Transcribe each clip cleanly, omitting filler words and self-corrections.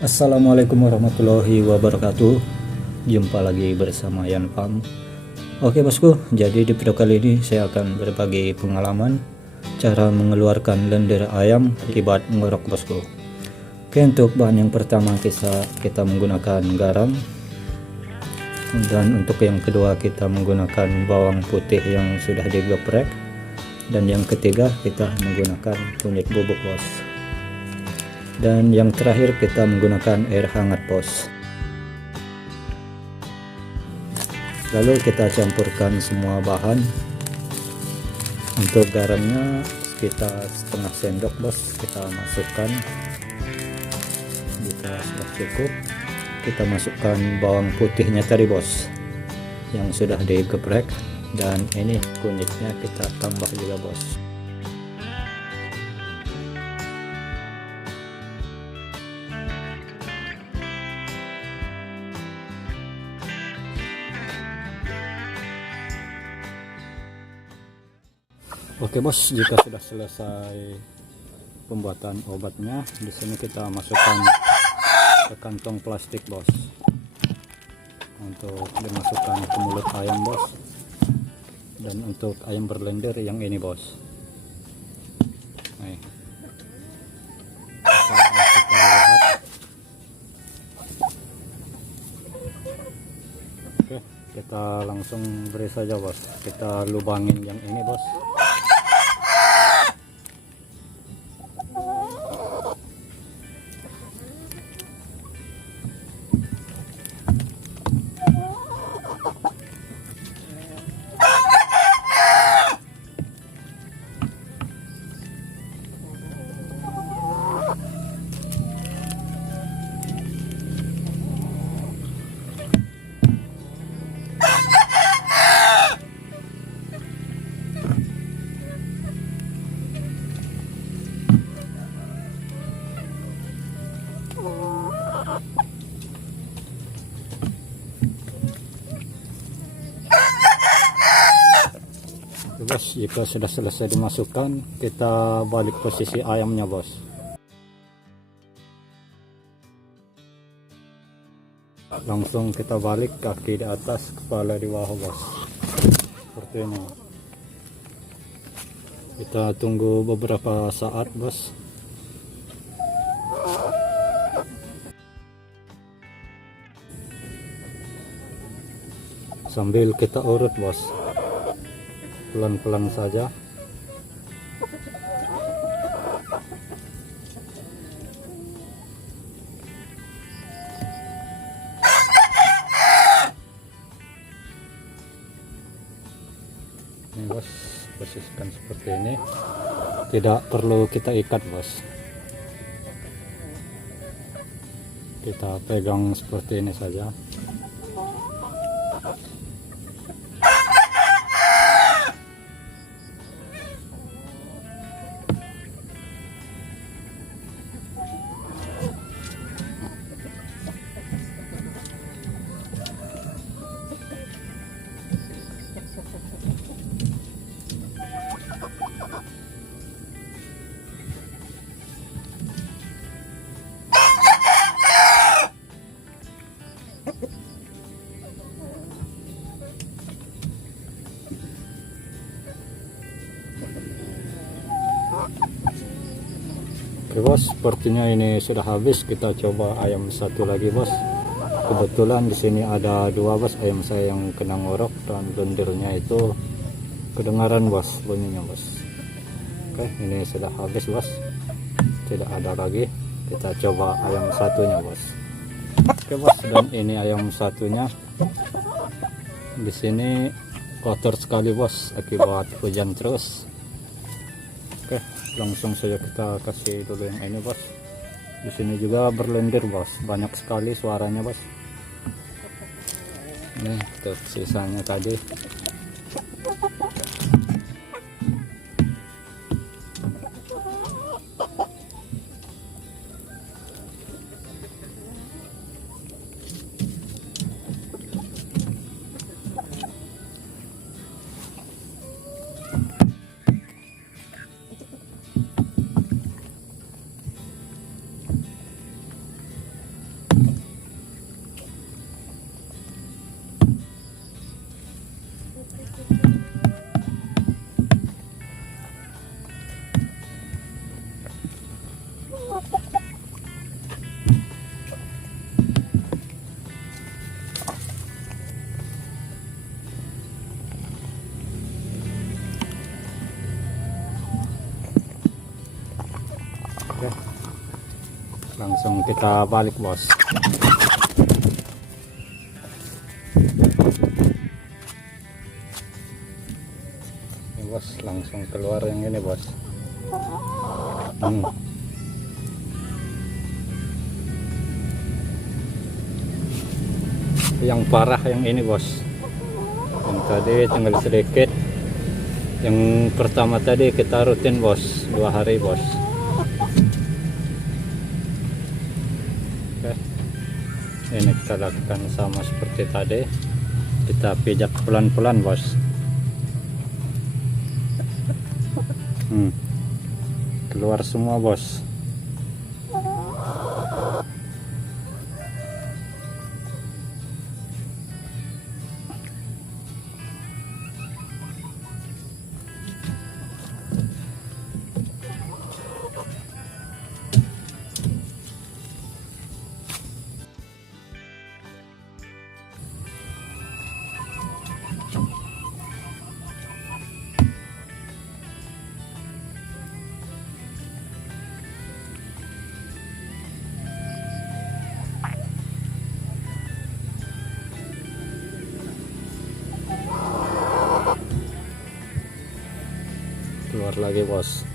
Assalamualaikum warahmatullahi wabarakatuh. Jumpa lagi bersama Yan Farm. Oke bosku, jadi di video kali ini saya akan berbagi pengalaman cara mengeluarkan lendir ayam akibat ngorok bosku. Oke, untuk bahan yang pertama kita menggunakan garam, dan untuk yang kedua kita menggunakan bawang putih yang sudah digeprek, dan yang ketiga kita menggunakan kunyit bubuk bos. Dan yang terakhir kita menggunakan air hangat bos. Lalu kita campurkan semua bahan. Untuk garamnya sekitar setengah sendok bos, kita masukkan. Jika sudah cukup, kita masukkan bawang putihnya tadi bos yang sudah digeprek, dan ini kunyitnya kita tambah juga bos. Oke bos, jika sudah selesai pembuatan obatnya, di sini kita masukkan ke kantong plastik bos untuk dimasukkan ke mulut ayam bos. Dan untuk ayam berlendir yang ini bos, nih, kita lihat. Oke, kita langsung beri saja bos, kita lubangin yang ini bos. Bos, jika sudah selesai dimasukkan, kita balik posisi ayamnya bos. Langsung kita balik, kaki di atas, kepala di bawah bos, seperti ini. Kita tunggu beberapa saat bos. Sambil kita urut bos, pelan-pelan saja. Ini bos, posisikan seperti ini, tidak perlu kita ikat bos, kita pegang seperti ini saja. Oke bos, sepertinya ini sudah habis. Kita coba ayam satu lagi bos. Kebetulan di sini ada dua bos ayam saya yang kena ngorok, dan lendirnya itu kedengaran bos bunyinya bos. Oke, ini sudah habis bos, tidak ada lagi. Kita coba ayam satunya bos. Oke bos, dan ini ayam satunya. Di sini kotor sekali bos akibat hujan terus. Oke, langsung saja kita kasih dulu yang ini bos. Di sini juga berlendir bos, banyak sekali suaranya bos. Ini untuk sisanya tadi. langsung kita balik bos. Ini bos, langsung keluar yang ini bos. Yang parah yang ini bos, yang tadi tinggal sedikit. Yang pertama tadi kita rutin bos 2 hari bos. Oke, ini kita lakukan sama seperti tadi, kita pijak pelan-pelan bos. Keluar semua bos. Keluar lagi bos.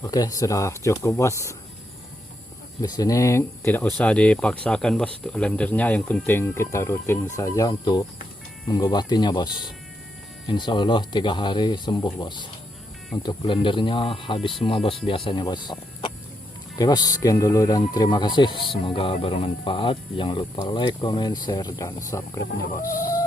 Oke, sudah cukup bos. Di sini tidak usah dipaksakan bos untuk lendirnya, yang penting kita rutin saja untuk mengobatinya bos. Insya Allah 3 hari sembuh bos. Untuk lendirnya habis semua bos biasanya bos. Oke bos, sekian dulu dan terima kasih, semoga bermanfaat. Jangan lupa like, comment, share, dan subscribe nya bos.